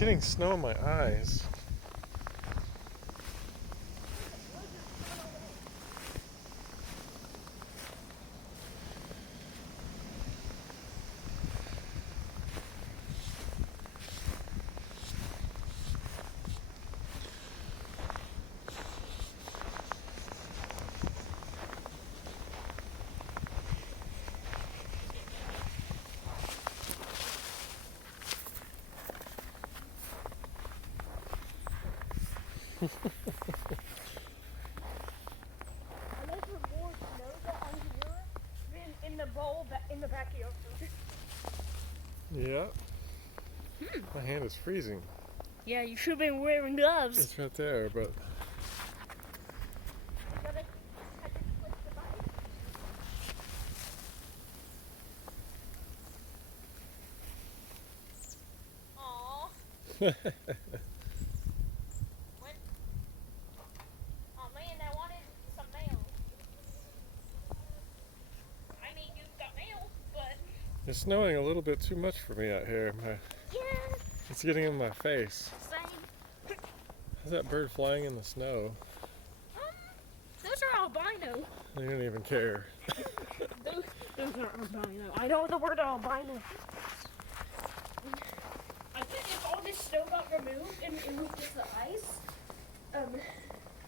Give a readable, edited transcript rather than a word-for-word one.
getting snow in my eyes. Unless we're more snow that I'm here than in the bowl in the backyard. Yeah. My hand is freezing. Yeah, you should have been wearing gloves. It's right there, but I had to click the button. Aww. What? Oh man, I wanted some mail. I mean, you've got mail, but it's snowing a little bit too much for me out here. yeah, It's getting in my face. same. How's that bird flying in the snow? Those are albino. They don't even care. Those are albino. I know the word albino. I think if all this snow got removed and it was just the ice,